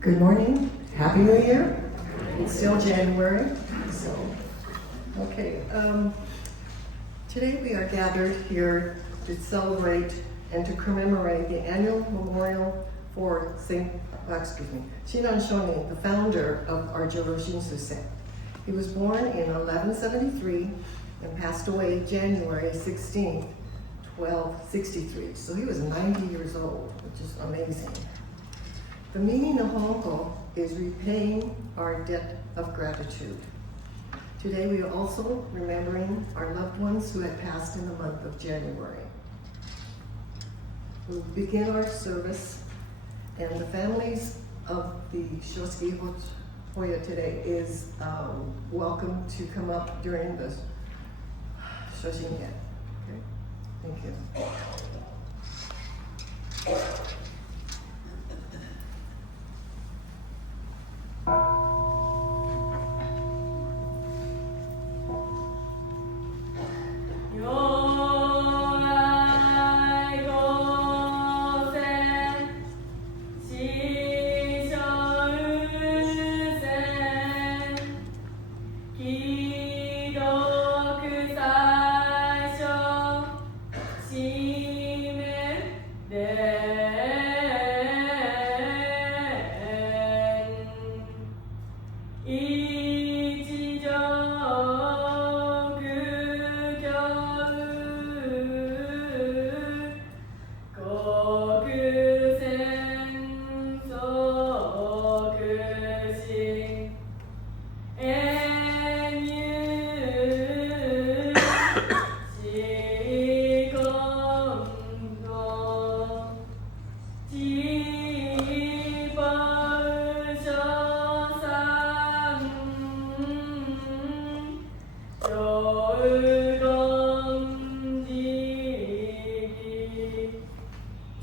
Good morning, Happy New Year. It's still January, so, okay. Today we are gathered here to celebrate and to commemorate the annual memorial for Shinran Shonin, the founder of our Joro Shinsu sect. He was born in 1173 and passed away January 16th, 1263. So he was 90 years old, which is amazing. The meaning of Hoonko is repaying our debt of gratitude. Today we are also remembering our loved ones who had passed in the month of January. We'll begin our service, and the families of the Shosuke Hoya today is welcome to come up during the Shoshingen. Okay? Thank you.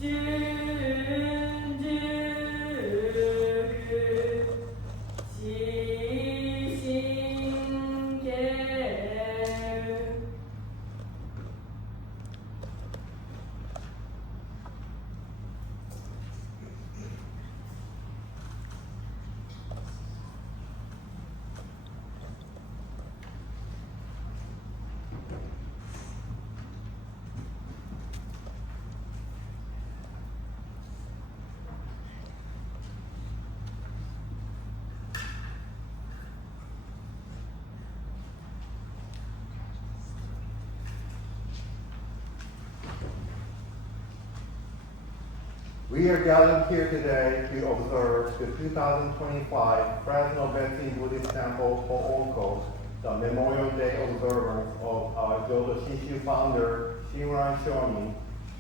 Do We are gathered here today to observe the 2025 Fresno Betsuin Buddhist Temple for Hoonko, the Memorial Day observance of our Jodo Shinshu founder, Shinran Shonin,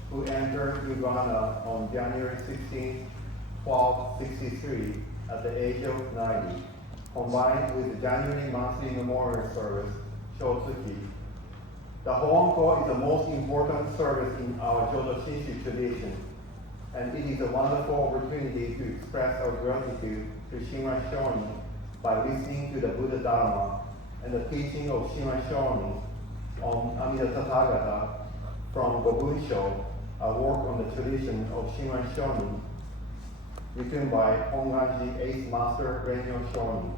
who entered Nirvana on January 16, 1263 at the age of 90, combined with the January monthly memorial service, Shotsuki. The Hoonko is the most important service in our Jodo Shinshu tradition, and it is a wonderful opportunity to express our gratitude to Shinran Shonin by listening to the Buddha Dharma and the teaching of Shinran Shonin on Amida Tathagata from Gobunsho, a work on the tradition of Shinran Shonin, written by Hongwanji 8th Master Renyo Shonin.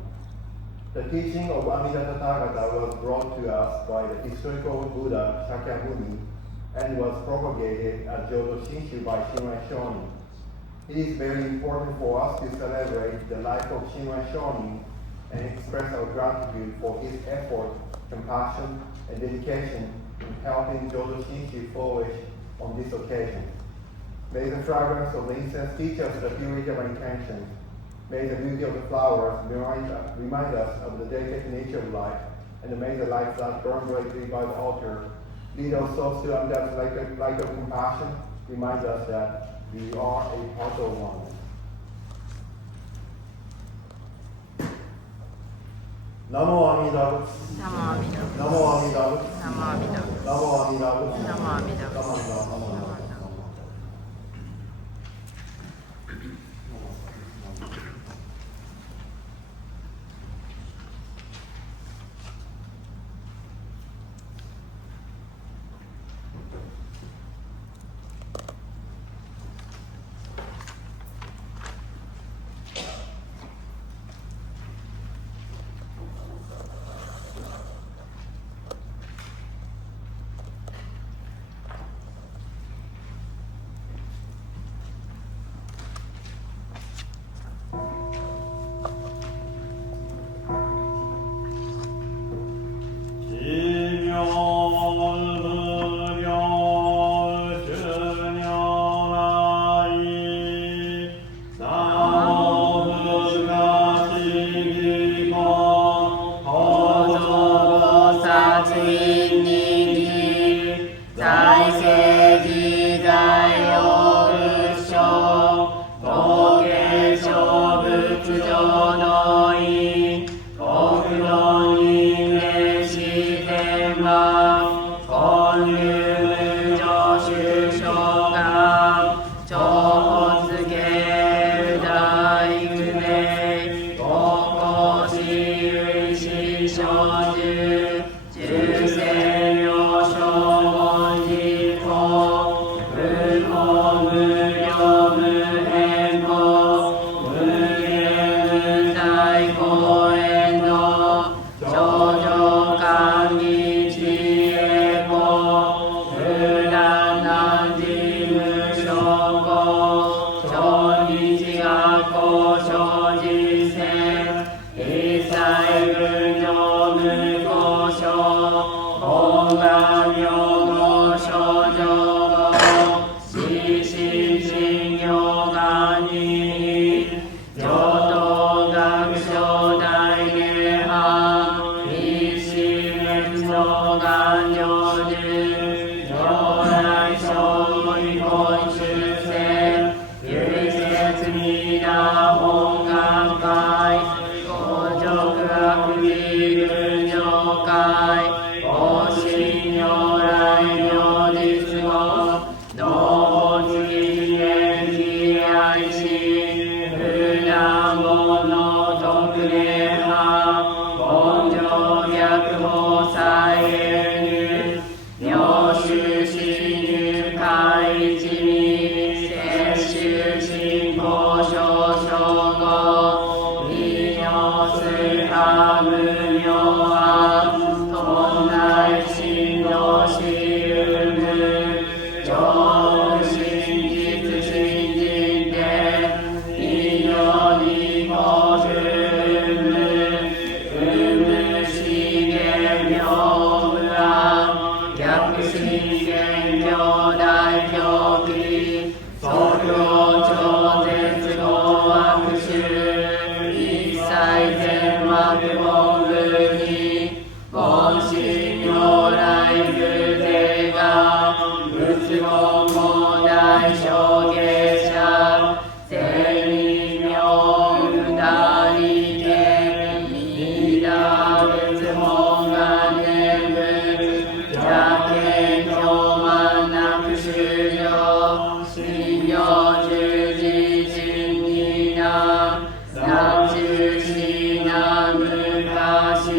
The teaching of Amida Tathagata was brought to us by the historical Buddha Shakyamuni and was propagated at Jodo Shinshu by Shinran Shonin. It is very important for us to celebrate the life of Shinran Shonin and express our gratitude for his effort, compassion, and dedication in helping Jodo Shinshu flourish on this occasion. May the fragrance of the incense teach us the purity of our intentions. May the beauty of the flowers remind us of the delicate nature of life, and may the lights that burn brightly by the altar lead our souls to Amida's light of compassion, remind us that we are a part of one. Namo Amidabu. Namo Amidabu. Namo Amidabu. Namo Amidabu. Namo Amidabu. Namo Amidabu. Namo Amidabu. Soyo 超絶合悪臭一切全幕本部に本心如来偶勢が仏言も大小芸者千人名二人剣二打仏本願念仏邪見狂慢なく修行信用十字人にな南中死な昔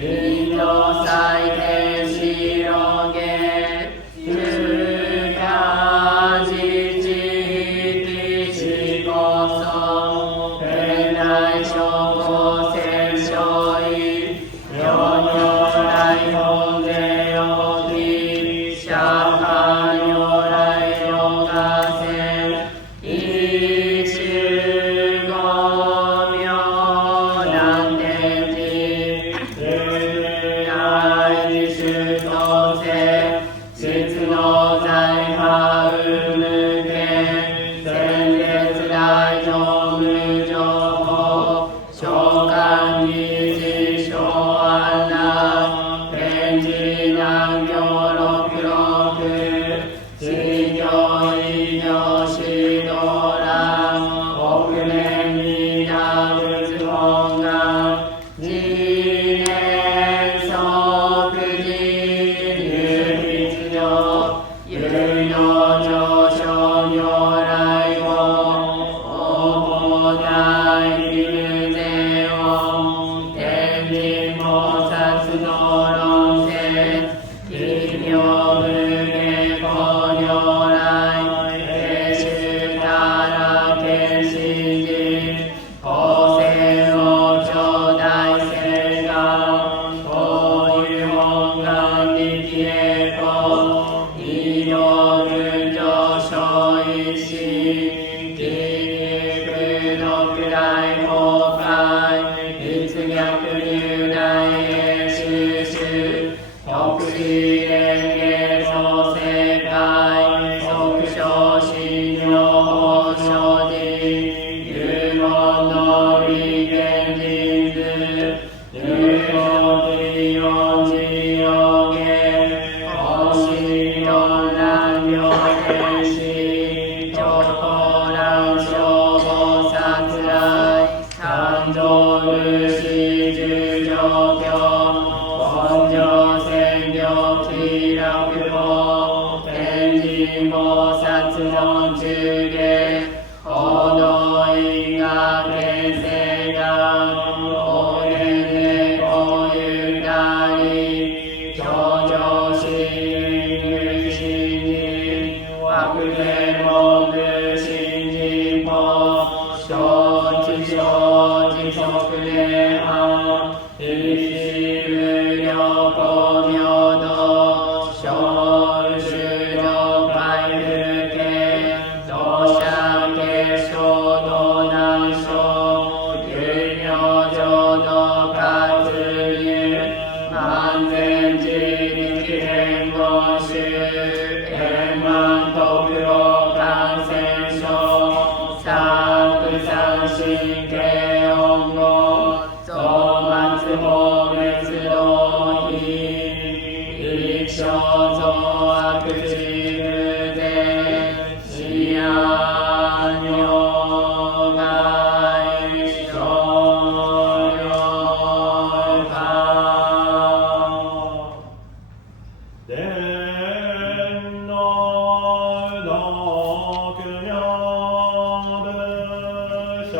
臨道祭天使論言中華自治力士こそ天来諸法戦勝意四如来本税をき釈迦如来をがせ一種五名南天寺大自主統制質の財派無限戦列大乗無情報召喚二次小安楽天智南行六六四行異行四道乱北面皆仏本願自念即時入必要有の上昇如来を応募大流税を天神菩薩の論説奇妙無下公如来平衆たら見心人法戦を頂戴せがこういう本願力栄光医療群上昇一心筋肉の位崩壊立逆流大栄収集特殊連芸創世界即昇進療法精進有言の利現人図有用利用事用芸本心論乱病天使超高乱消防殺来三蔵無視十条教本上専業気楽法天神菩薩の中芸報道因果転生が法源でこういうなり頂上心無心人惑天文部新人法承知承知即礼派一無量光明道小宇宙の回復系同社系小道南小有名浄土活入万全自力変合衆円満特労感染症三不三神経音語増末法滅道非一生増悪自無で死安如来小如来天の六妙部小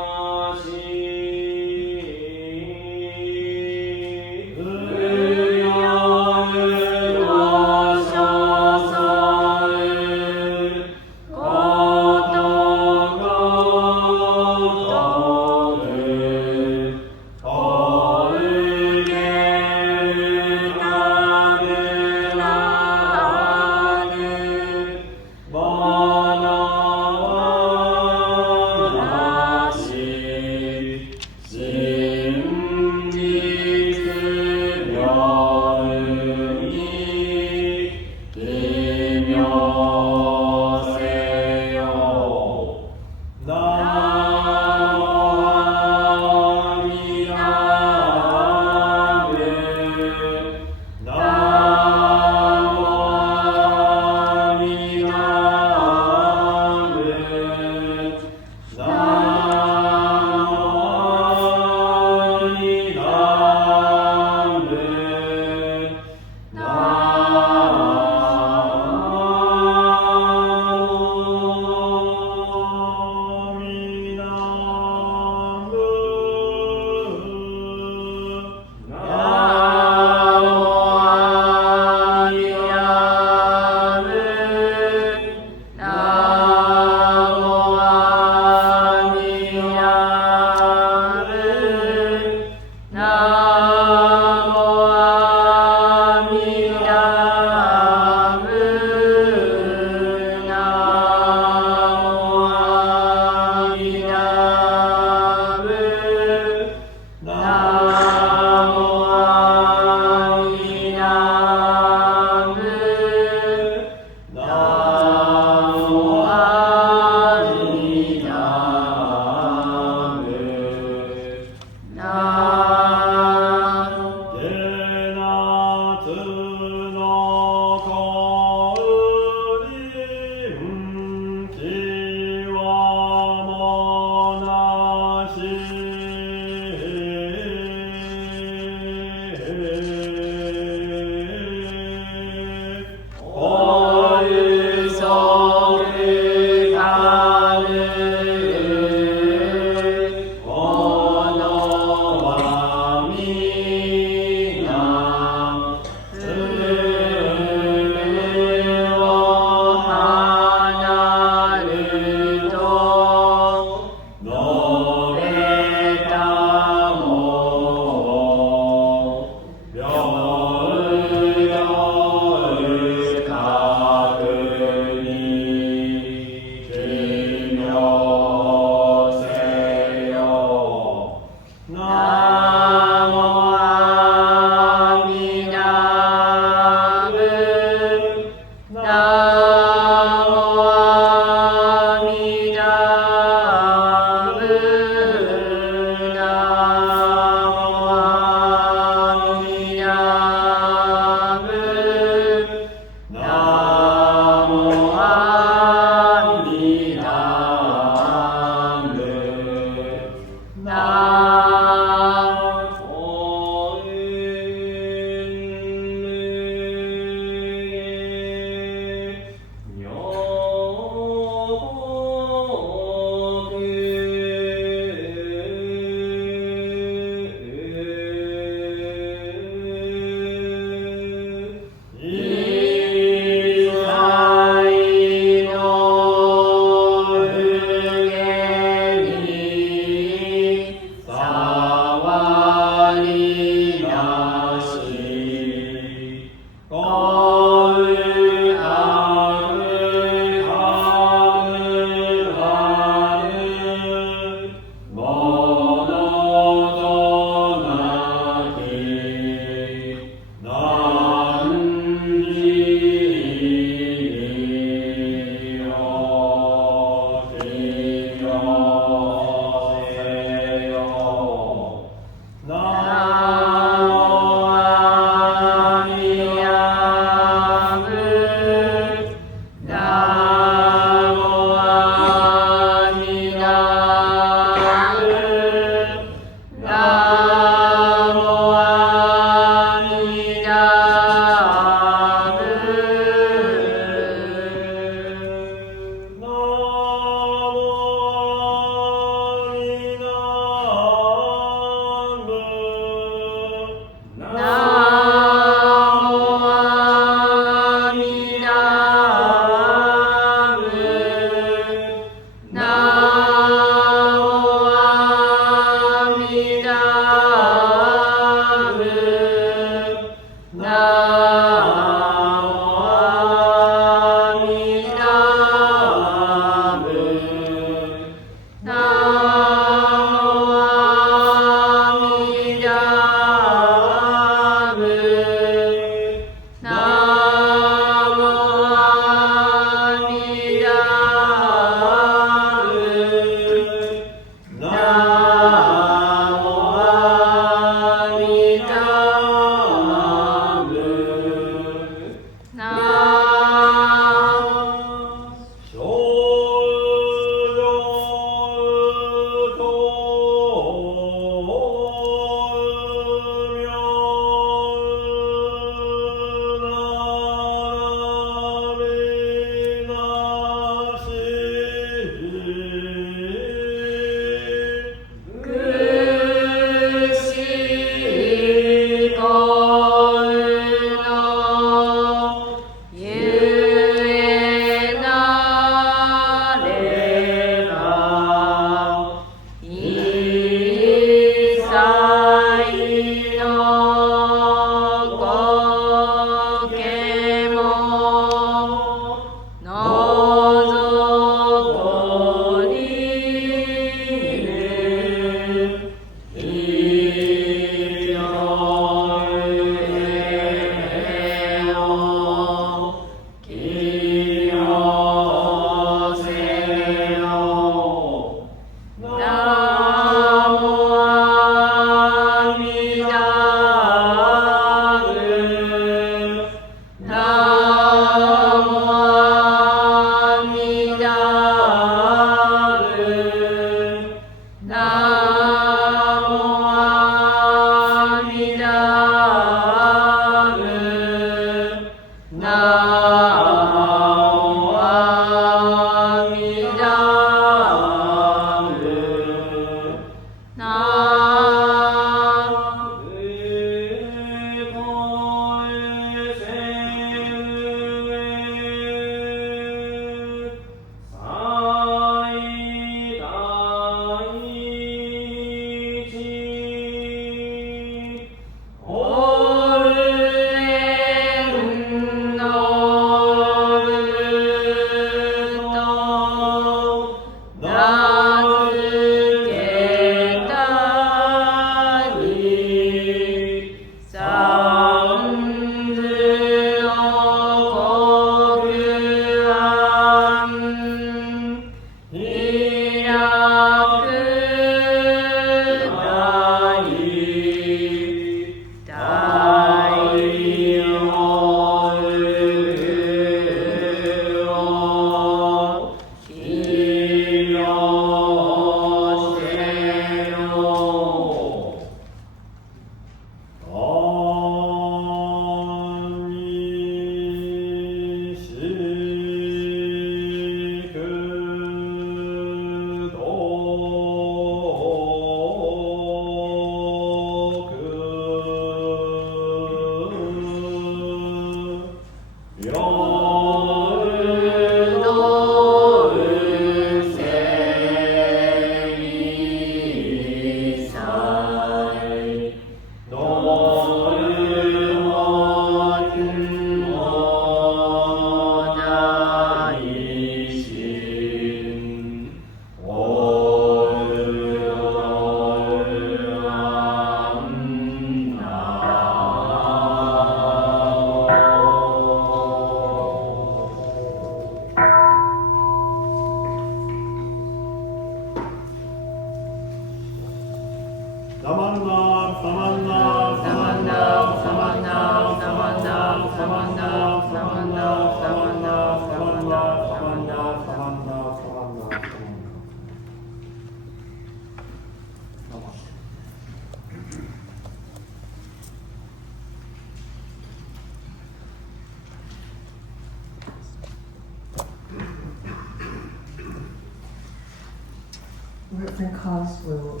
Reverend Cos will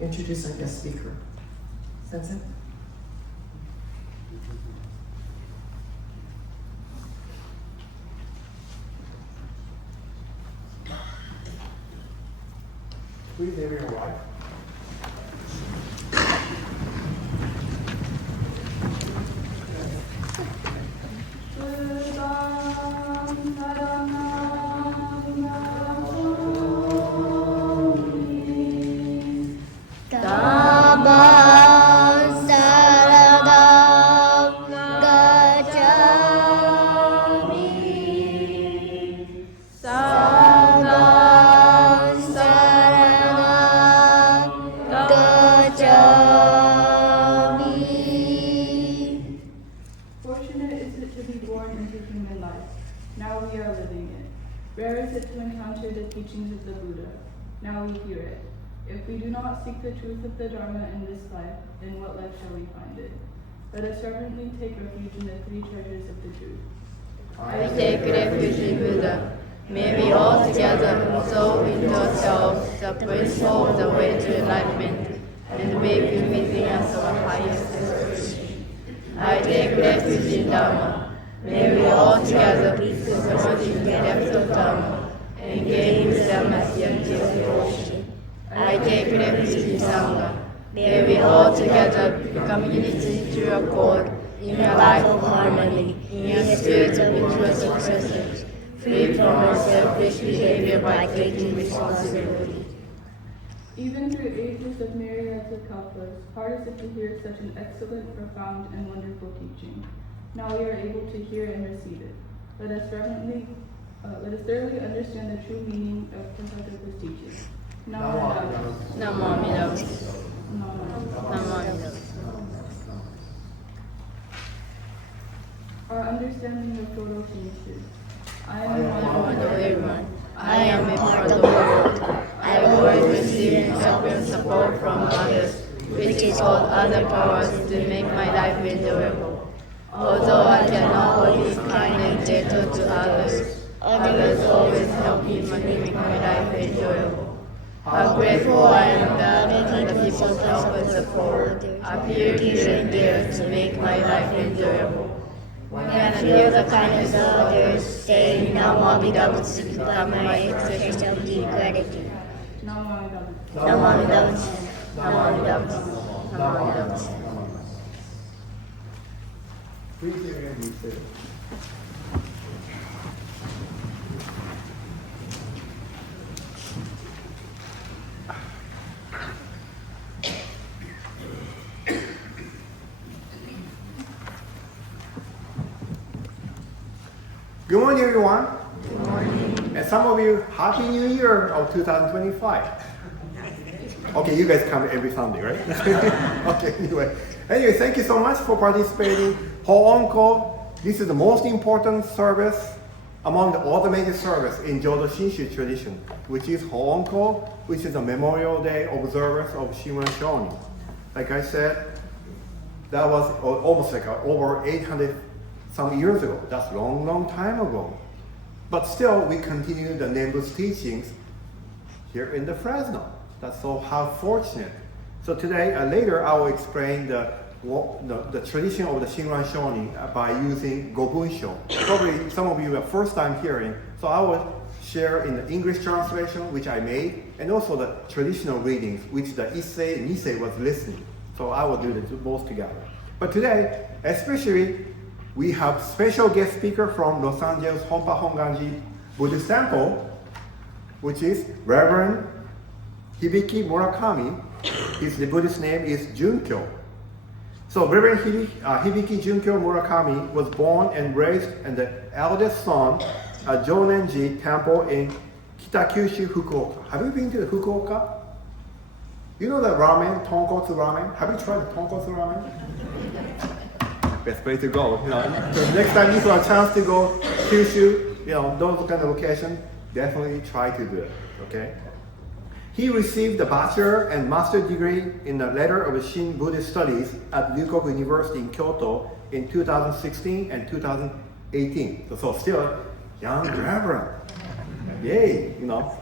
introduce our guest speaker. Sensei? Please, everyone, right? Fortunate is it to be born into human life. Now we are living it. Rare is it to encounter the teachings of the Buddha. Now we hear it. If we do not seek the truth of the Dharma in this life, in what life shall we find it? Let us reverently take refuge in the three treasures of the truth. I take refuge in Buddha. May we all together absorb into ourselves the principle of the way to enlightenment and make within us our highest aspiration. I take refuge in Dharma. May we all together promote in the depth of Dharma and gain wisdom as the empty of the ocean. I take refuge in Sangha. May we all together become unity through accord, in a life of harmony, in a spirit of universal presence, free from our selfish behavior by taking responsibility. Even through ages of myriads of kalpas, hard is it to hear such an excellent, profound, and wonderful teaching. Now we are able to hear and receive it. Let us thoroughly understand the true meaning of Nakata's teaching. Namo Amida Namo Amida Butsu. Namo Namo Amida Butsu. Our understanding of total finishes. I am I am one one with of everyone. everyone. I am a part of the world. I always receive fall from others, which cause other powers to make my life enjoyable. Although I cannot always be kind and gentle to others, others always help me to make my life enjoyable. How grateful I am that other people's help and support appear here and there to make my life enjoyable. When I feel the kindness of others, saying Namamidabutsu become my expression of deep gratitude. Namamidabutsu, Namamidabutsu, Namamidabutsu. Please hear me say. Good morning, everyone. Good morning. And some of you, Happy New Year of 2025. Okay, you guys come every Sunday, right? Okay, anyway, thank you so much for participating. Hoonko, this is the most important service among all the major services in Jodo Shinshu tradition, which is Hoonko, which is the Memorial Day observance of Shinran Shonin. Like I said, that was almost like over 800 some years ago. That's a long, long time ago. But still, we continue the Nimbus teachings here in the Fresno. That's so how fortunate. So today, later, I will explain the tradition of the Shinran Shonin by using Gobunsho. Probably some of you are first time hearing, so I will share in the English translation, which I made, and also the traditional readings, which the Issei and Nisei was listening. So I will do the both together. But today, especially, we have special guest speaker from Los Angeles Hompa Hongwanji Buddhist Temple, which is Reverend Hibiki Murakami. His Buddhist name is Junkyo. So Reverend Hibiki Junkyo Murakami was born and raised in the eldest son at Jonenji Temple in Kitakyushu, Fukuoka. Have you been to Fukuoka? You know the ramen, tonkotsu ramen? Have you tried the tonkotsu ramen? Best place to go, So next time you have a chance to go Kyushu, those kind of locations, definitely try to do it, okay? He received a bachelor and master degree in the Letter of Shin Buddhist Studies at Ryukoku University in Kyoto in 2016 and 2018. So still a young reverend. Yay,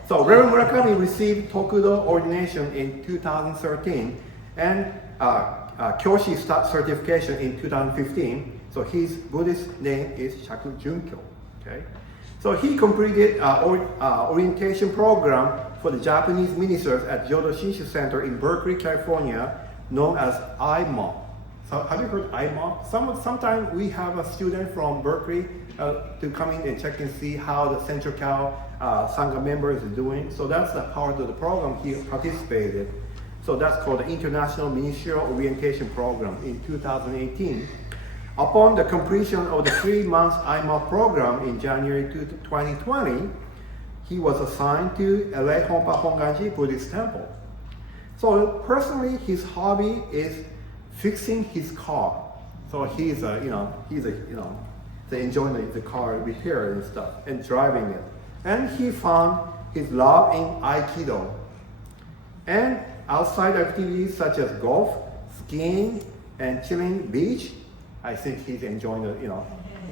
So Reverend Murakami received Tokudo ordination in 2013 and Kyoshi certification in 2015. So his Buddhist name is Shaku Junkyo. Okay. So he completed orientation program for the Japanese ministers at Jodo Shinshu Center in Berkeley, California, known as IMO. So have you heard IMO? Sometimes we have a student from Berkeley to come in and check and see how the Central Cal Sangha members are doing. So that's the part of the program he participated. So that's called the International Ministerial Orientation Program in 2018. Upon the completion of the 3-month IMO program in January 2020, he was assigned to LA Hompa Hongwanji Buddhist Temple. So personally, his hobby is fixing his car. So he's enjoying the car repair and stuff and driving it. And he found his love in Aikido. And outside activities such as golf, skiing, and chilling beach, I think he's enjoying the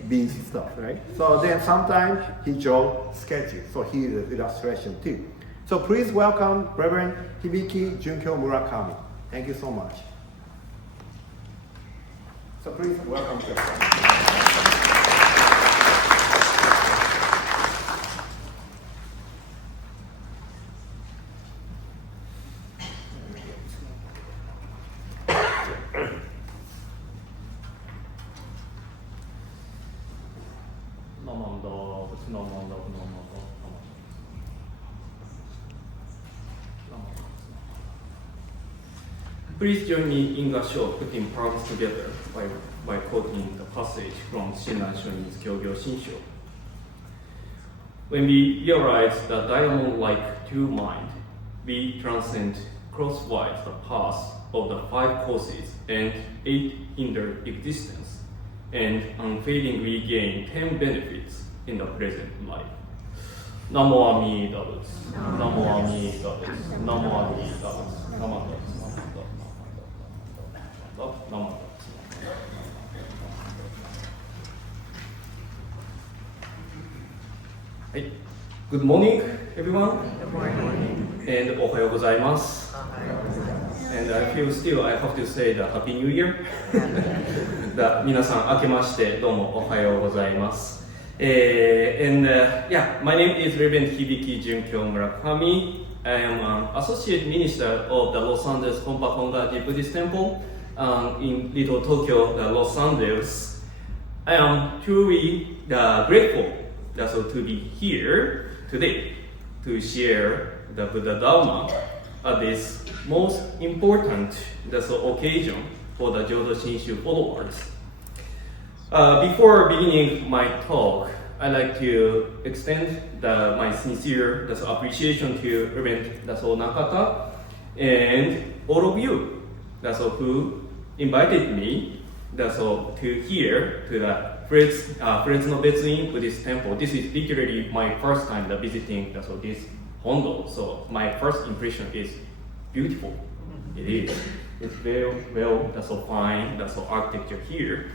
beach stuff, right? So then sometimes he draw sketches, so he is illustration too. So please welcome Reverend Hibiki Junkyo Murakami. Thank you so much. So please welcome to Please join me in the show putting palms together by quoting the passage from Shinran Shonin's Kyogyo Shinsho. When we realize the diamond-like true mind, we transcend crosswise the path of the 5 causes and 8 hindered existence, and unfailingly gain 10 benefits in the present life. Namo Amida Butsu. Namo Amida Butsu. Namo Amida Butsu. Namo Amida Butsu. Hey. Good morning, everyone. Good morning. And ohayo gozaimasu. And I feel still I have to say the Happy New Year. 皆さん明けましてどうもおはようございます。Yeah, my name is Reverend Hibiki Junkyo Murakami. I am an Associate Minister of the Los Angeles Hompa Hongwanji Buddhist Temple in Little Tokyo, Los Angeles. I am truly grateful to be here today to share the Buddha Dharma at this most important occasion for the Jodo Shinshu followers. Before beginning my talk, I'd like to extend my sincere appreciation to Reverend Nakata and all of you who invited me to here to the Fresno Betsuin Buddhist Temple. This is literally my first time visiting this Hondo, so my first impression is beautiful. It is. It's very well, fine, architecture here.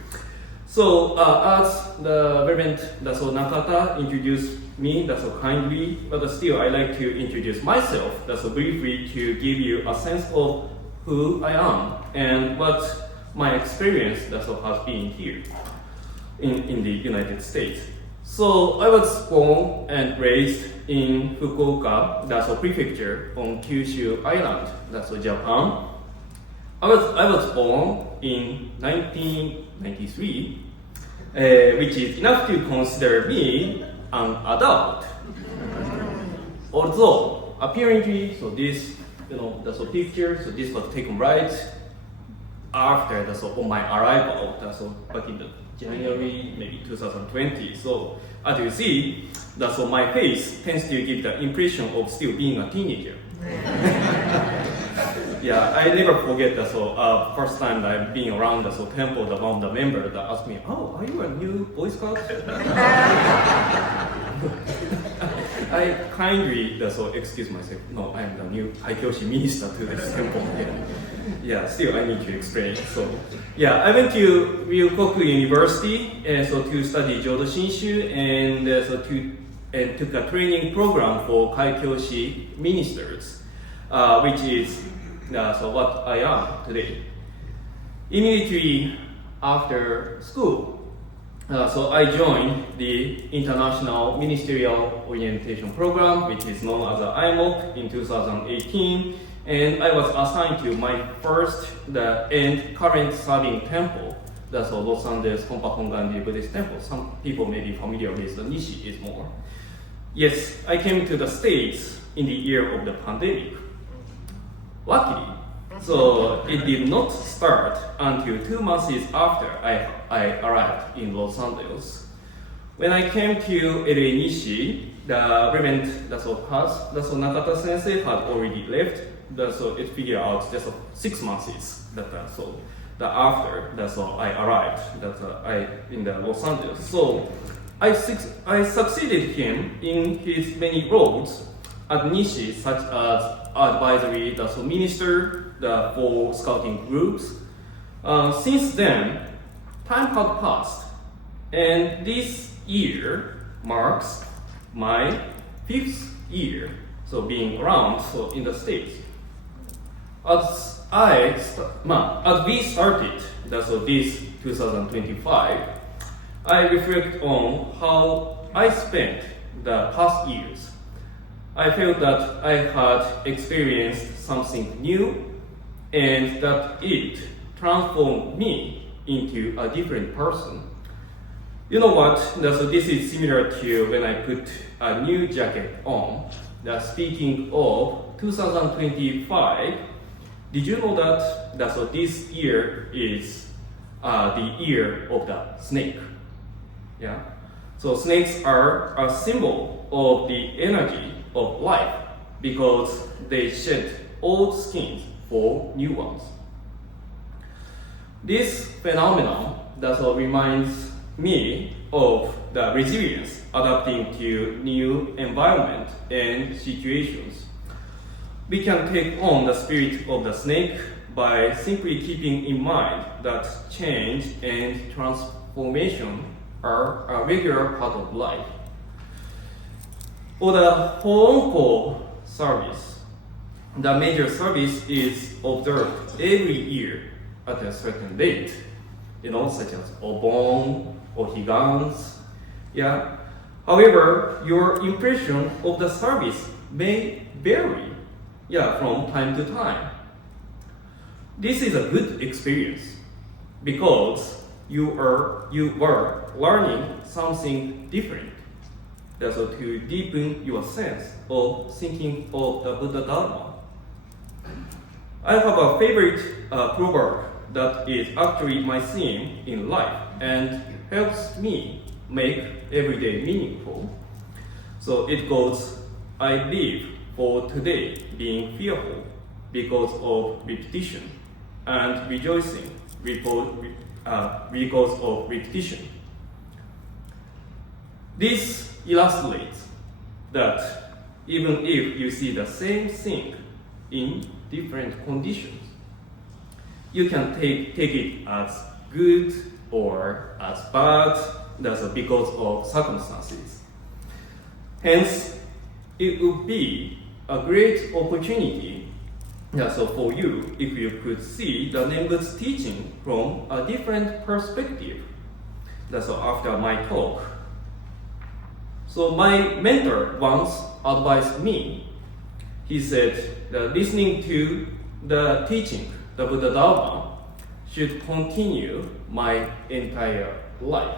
So as the Reverend Nakata introduced me kindly, but still I like to introduce myself briefly to give you a sense of who I am and what my experience has been here in the United States. So I was born and raised in Fukuoka, prefecture on Kyushu Island, Japan. I was born in 1993, which is enough to consider me an adult. Although apparently, this picture, this was taken right after on my arrival, back in the January maybe 2020. So as you see, my face tends to give the impression of still being a teenager. Yeah, I never forget first time that I've been around the temple, one of the members that asked me, "Oh, are you a new Boy Scout?" I kindly excuse myself. No, I'm the new Haikyoshi minister to this temple. Yeah, still I need to explain. So, yeah, I went to Ryokoku University to study Jodo Shinshu and took a training program for Haikyoshi ministers, which is what I am today. Immediately after school, I joined the International Ministerial Orientation Program, which is known as IMOC, in 2018, and I was assigned to my first and current serving temple, Los Angeles Hompa Hongwanji Buddhist Temple. Some people may be familiar with the Nishi is more. Yes, I came to the States in the year of the pandemic. Luckily, so it did not start until 2 months after I arrived in Los Angeles. When I came to LA Nishi, the Reverend Nakata Sensei had already left. It figured out just 6 months after I arrived in the Los Angeles. So I succeeded him in his many roles at Nishi, such as advisory minister for scouting groups. Since then, time had passed, and this year marks my 5th year being around in the States. As we started this 2025, I reflect on how I spent the past years. I felt that I had experienced something new and that it transformed me into a different person. You know what? This is similar to when I put a new jacket on. Speaking of 2025, did you know that this year is the year of the snake? Yeah. So snakes are a symbol of the energy of life because they shed old skins for new ones. This phenomenon reminds me of the resilience adapting to new environment and situations. We can take on the spirit of the snake by simply keeping in mind that change and transformation are a regular part of life. For the Hoonko service, the major service is observed every year at a certain date, such as Obon or Higans. Yeah. However, your impression of the service may vary, from time to time. This is a good experience because you were learning something different. That's to deepen your sense of thinking of the Buddha Dharma. I have a favorite proverb that is actually my theme in life and helps me make every day meaningful. So it goes, I live for today being fearful because of repetition and rejoicing because of repetition. This illustrates that even if you see the same thing in different conditions, you can take it as good or as bad, that's because of circumstances. Hence, it would be a great opportunity for you if you could see the Nembut's teaching from a different perspective. After my talk. So my mentor once advised me. He said that listening to the teaching, the Buddha Dharma, should continue my entire life.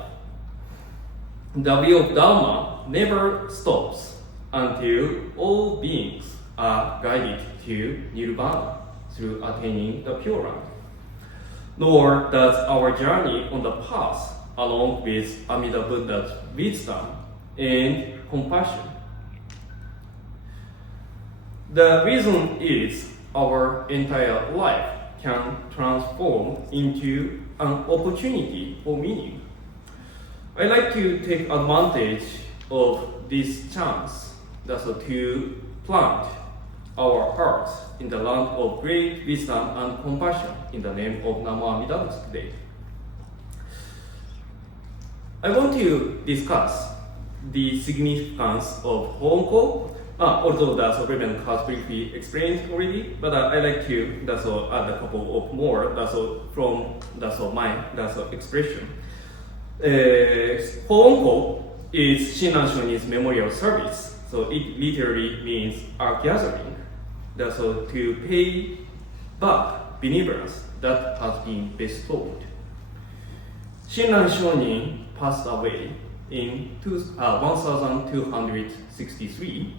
The wheel of Dharma never stops until all beings are guided to Nirvana through attaining the Pure Land. Nor does our journey on the path along with Amida Buddha's wisdom and compassion. The reason is our entire life can transform into an opportunity for meaning. I like to take advantage of this chance to plant our hearts in the land of great wisdom and compassion in the name of Namo Amida Butsu today. I want to discuss the significance of Hoonko, although the Reverend has briefly explained already, but I like to add a couple of more from my expression. Hoonko is Shinran Shonin's memorial service. So it literally means a gathering. To pay back benevolence that has been bestowed. Shinran Shonin passed away in 1263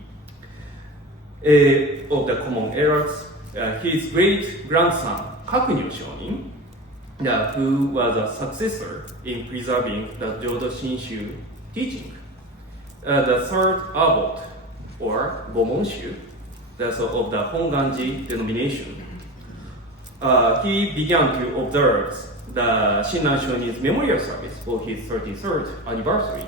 of the common eras. His great grandson Kakunyo Shonin, who was a successor in preserving the Jodo Shinshu teaching, the third abbot or Gomonshu, of the Hongwanji denomination, he began to observe the Shinran Shonin's memorial service for his 33rd anniversary.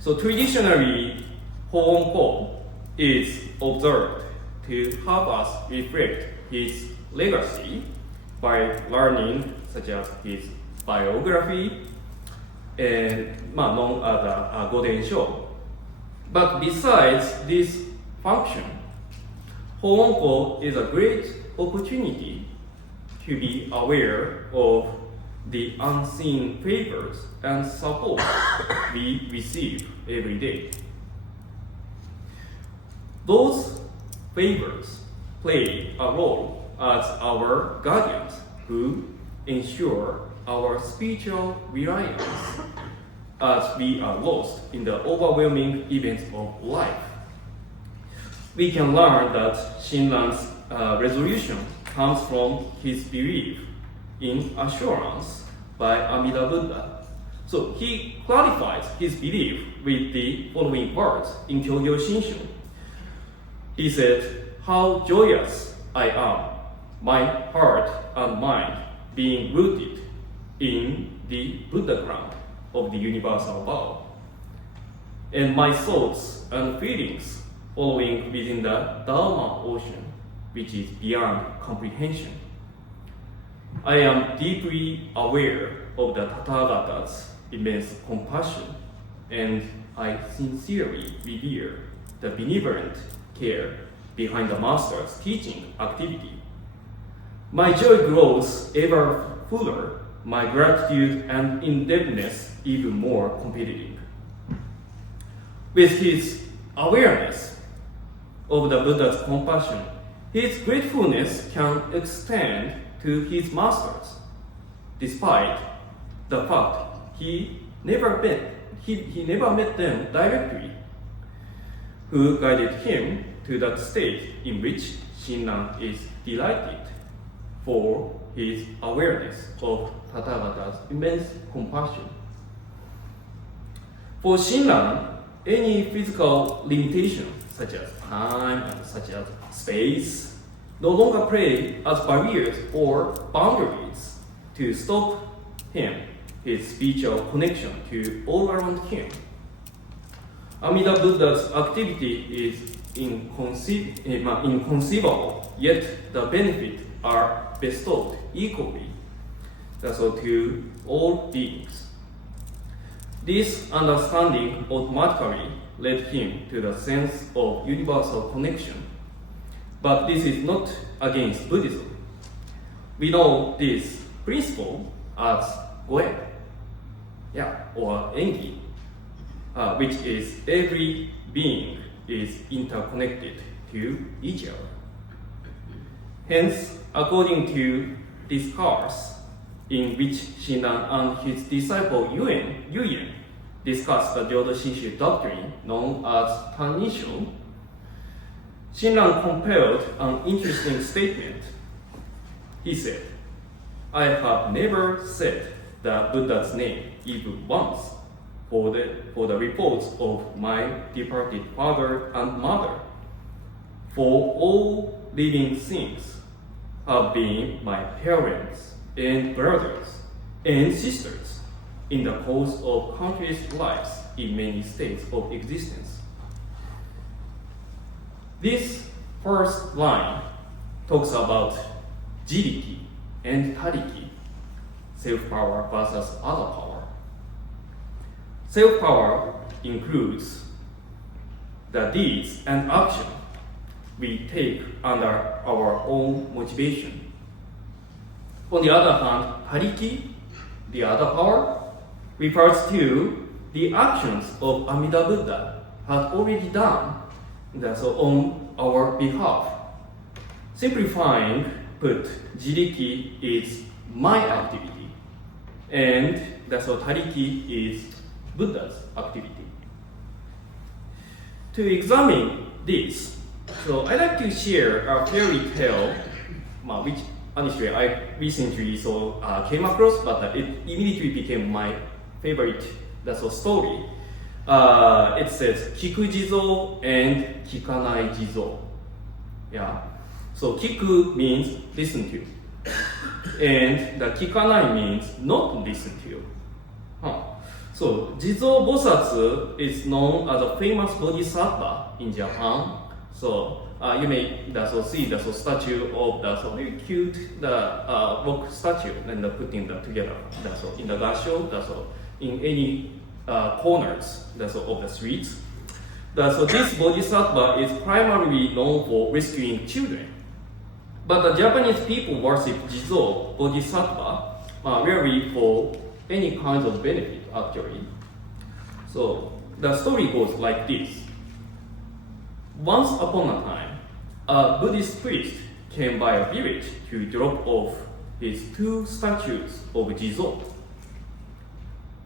So traditionally, Hoonko is observed to help us reflect his legacy by learning such as his biography and known as a Goden Sho. But besides this function, Hoonko is a great opportunity to be aware of the unseen favors and support we receive every day. Those favors play a role as our guardians who ensure our spiritual reliance as we are lost in the overwhelming events of life. We can learn that Shinran's resolution comes from his belief in assurance by Amida Buddha. So he clarifies his belief with the following words in Kyogyo Shinshu. He said, "How joyous I am, my heart and mind being rooted in the Buddha ground." of the universal vow, and my thoughts and feelings following within the Dharma ocean, which is beyond comprehension. I am deeply aware of the Tathagata's immense compassion, and I sincerely revere the benevolent care behind the Master's teaching activity. My joy grows ever fuller, my gratitude and indebtedness even more competitive. With his awareness of the Buddha's compassion, his gratefulness can extend to his masters, despite the fact he never met them directly, who guided him to that state in which Shinran is delighted for his awareness of Tathagata's immense compassion. For Shinran, any physical limitation, such as time and such as space, no longer play as barriers or boundaries to stop him, his spiritual connection to all around him. Amida Buddha's activity is inconceivable, yet the benefits are bestowed equally to all beings. This understanding automatically led him to the sense of universal connection. But this is not against Buddhism. We know this principle as goen, or engi, which is every being is interconnected to each other. Hence, according to discourse in which Shinran and his disciple Yuyen discussed the Jodo Shinshu doctrine known as Tanisho, Shinran compiled an interesting statement. He said, I have never said the Buddha's name even once for the reports of my departed father and mother. For all living things have been my parents and brothers and sisters in the course of countless lives in many states of existence. This first line talks about jiriki and tariki, self-power versus other power. Self-power includes the deeds and action we take under our own motivation. On the other hand, tariki, the other power, refers to the actions of Amida Buddha had already done on our behalf. Simplifying put, jiriki is my activity, and tariki is Buddha's activity. To examine this, I'd like to share a fairy tale, which honestly I recently came across, but it immediately became my favorite story. It says kiku jizo and kikanai jizo. So kiku means listen to, and the kikanai means not listen to. So Jizo Bosatsu is known as a famous bodhisattva in Japan. So you may see the statue of the very cute rock statue and putting that together in the gasho, in any corners of the streets. So this bodhisattva is primarily known for rescuing children. But the Japanese people worship Jizo bodhisattva really for any kind of benefit actually. So the story goes like this. Once upon a time, a Buddhist priest came by a village to drop off his 2 statues of Jizo.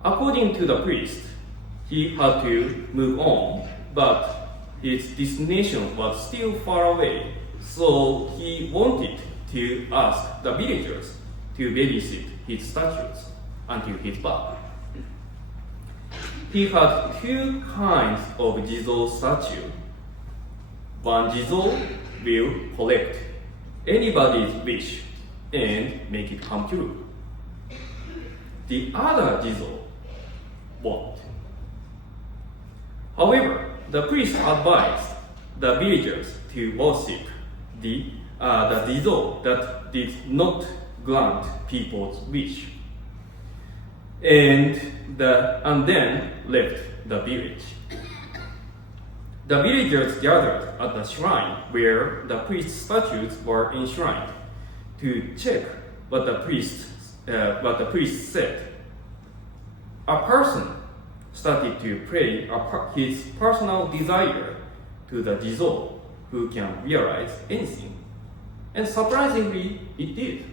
According to the priest, he had to move on, but his destination was still far away, so he wanted to ask the villagers to babysit his statues until his back. He had 2 kinds of Jizo statue. One Jizo will collect anybody's wish and make it come true. The other Jizo want. However, the priest advised the villagers to worship the Dizo that did not grant people's wish, and then left the village. The villagers gathered at the shrine where the priest's statues were enshrined to check what the priest said. A person started to pray his personal desire to the Dizo who can realize anything, and surprisingly, it did.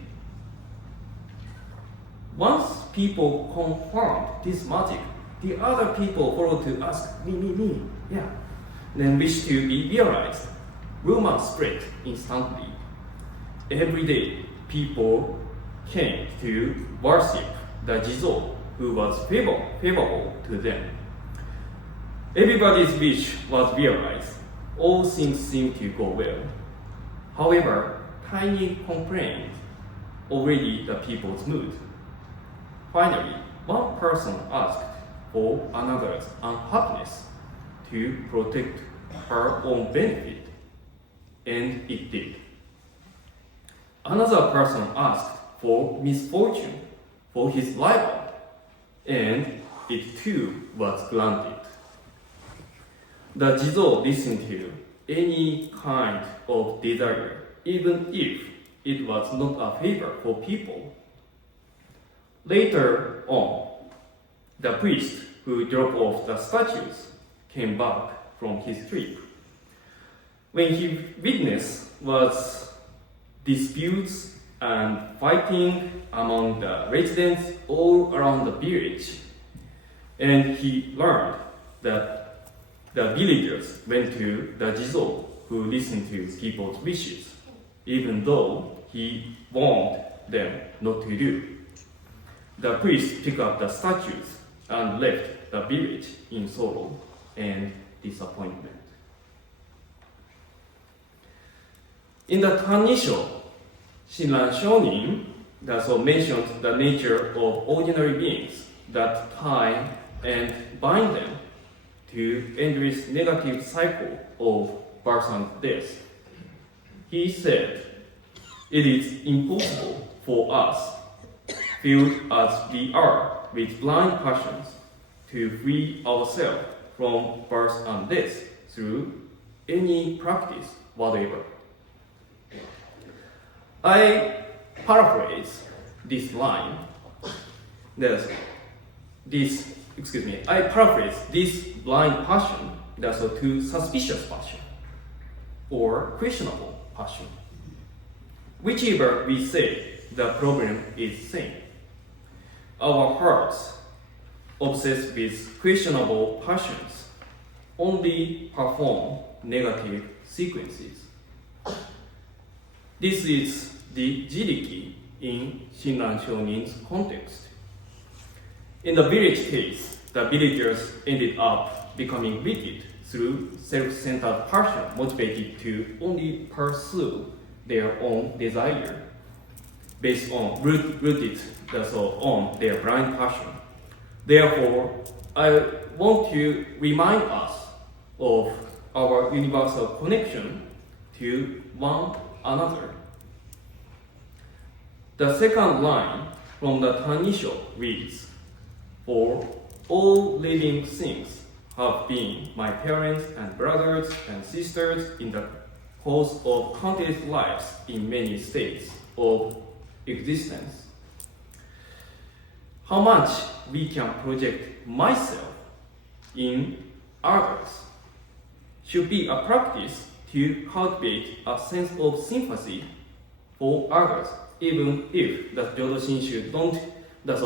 Once people confirmed this magic, the other people followed to ask, me, yeah, then wish to be realized. Rumors spread instantly. Every day, people came to worship the Jizo who was favorable to them. Everybody's wish was realized. All things seemed to go well. However, tiny complaints already the people's mood. Finally, one person asked for another's unhappiness to protect her own benefit, and it did. Another person asked for misfortune for his rival, and it too was granted. The Jizo listened to any kind of desire, even if it was not a favor for people. Later on, the priest who dropped off the statues came back from his trip. When he witnessed was disputes and fighting among the residents all around the village, and he learned that the villagers went to the Jizo who listened to people's wishes, even though he warned them not to do. The priest picked up the statues and left the village in sorrow and disappointment. In the Tanisho, Shinran Shonin also mentioned the nature of ordinary beings that tie and bind them to endless negative cycle of birth and death. He said, "It is impossible for us, filled as we are with blind passions, to free ourselves from birth and death through any practice whatever." I paraphrase this line. I paraphrase this blind passion to suspicious passion or questionable passion. Whichever we say, the problem is same. Our hearts, obsessed with questionable passions, only perform negative sequences. This is the Jiriki in Shinran Shonin's context. In the village case, the villagers ended up becoming wicked through self-centered passion motivated to only pursue their own desire, based on rooted on their blind passion. Therefore, I want to remind us of our universal connection to one another. The second line from the Tanisho reads, "For all living things have been my parents and brothers and sisters in the course of countless lives in many states of existence." How much we can project myself in others should be a practice to cultivate a sense of sympathy for others, even if the Jodo Shinshu don't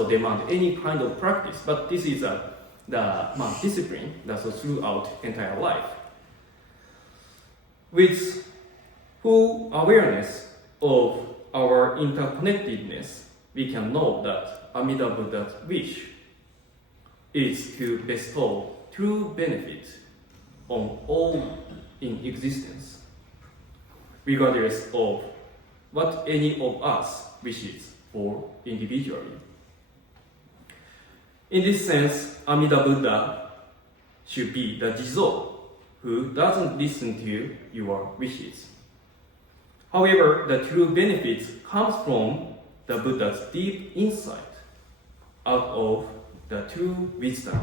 demand any kind of practice, but this is the discipline throughout entire life. With full awareness of our interconnectedness, we can know that Amida Buddha's wish is to bestow true benefit on all in existence, regardless of what any of us wishes for individually. In this sense, Amida Buddha should be the Jizo who doesn't listen to your wishes. However, the true benefits comes from the Buddha's deep insight out of the true wisdom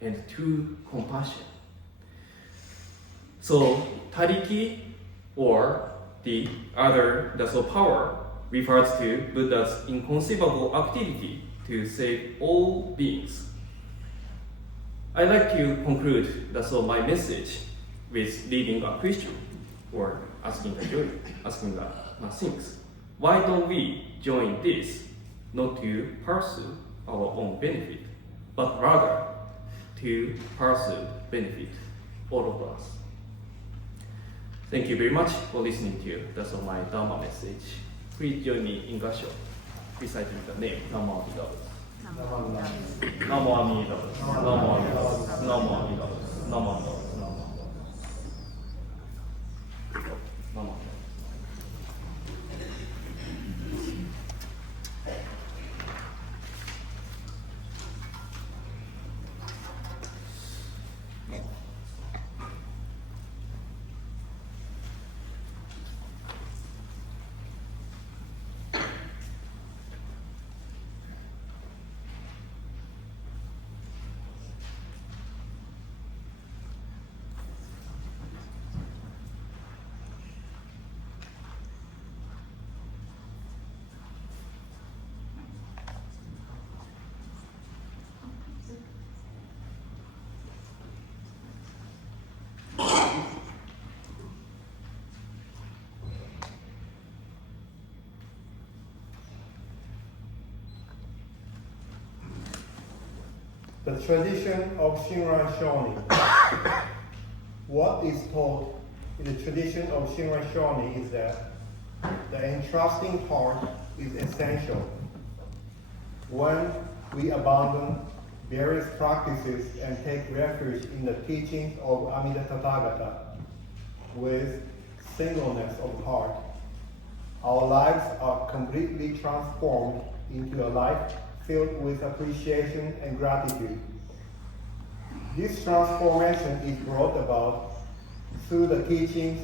and true compassion. So, Tariki or the other Daso power refers to Buddha's inconceivable activity to save all beings. I'd like to conclude my message with leading a question or asking the things. Why don't we join this not to pursue our own benefit, but rather to pursue benefit all of us? Thank you very much for listening to my Dharma message. Please join me in Gasho, reciting the name Namo Amida Butsu. Namo Amida Butsu. Namo Amida Butsu. Namo Amida Butsu. Namo Amida Butsu. Namo. The tradition of Shinran Shonin. What is taught in the tradition of Shinran Shonin is that the entrusting heart is essential. When we abandon various practices and take refuge in the teachings of Amida Tathagata with singleness of heart, our lives are completely transformed into a life filled with appreciation and gratitude. This transformation is brought about through the teachings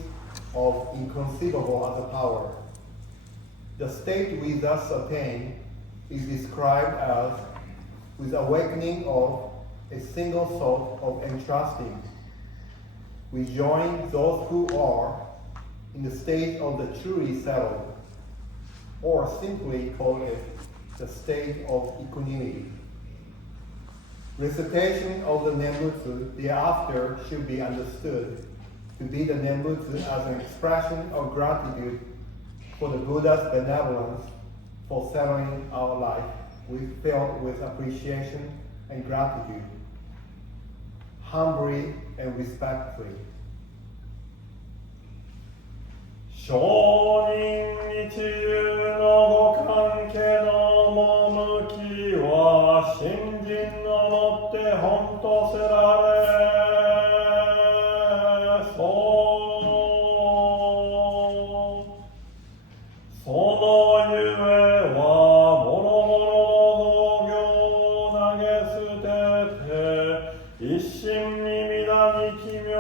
of inconceivable other power. The state we thus attain is described as with awakening of a single thought of entrusting. We join those who are in the state of the truly settled, or simply call it the state of equanimity. Recitation of the Nembutsu thereafter should be understood to be the Nembutsu as an expression of gratitude for the Buddha's benevolence for settling our life filled with appreciation and gratitude, humbly and respectfully. 承認一流のご関係の趣は信心のもって本とせられそのゆえは諸々の道業を投げ捨てて一心に皆に奇妙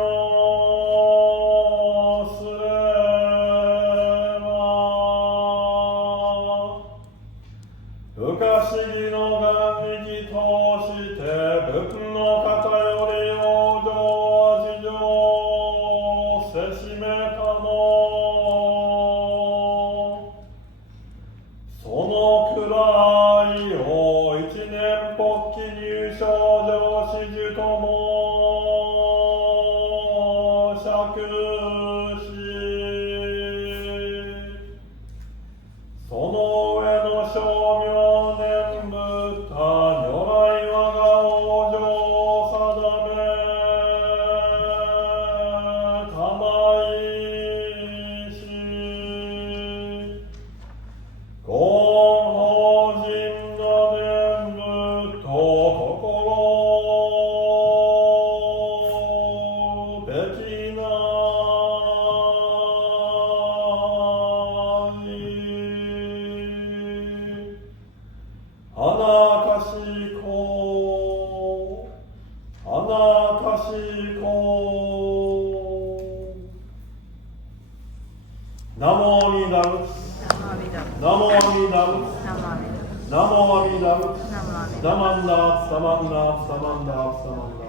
不可思議の願力として仏の方より往生事情をせしめたもミダ仏。ナモアミダ仏。ナモアミダ仏。ナマンダーツ、サマンダーツ、サマンダーツ、サマンダーツ。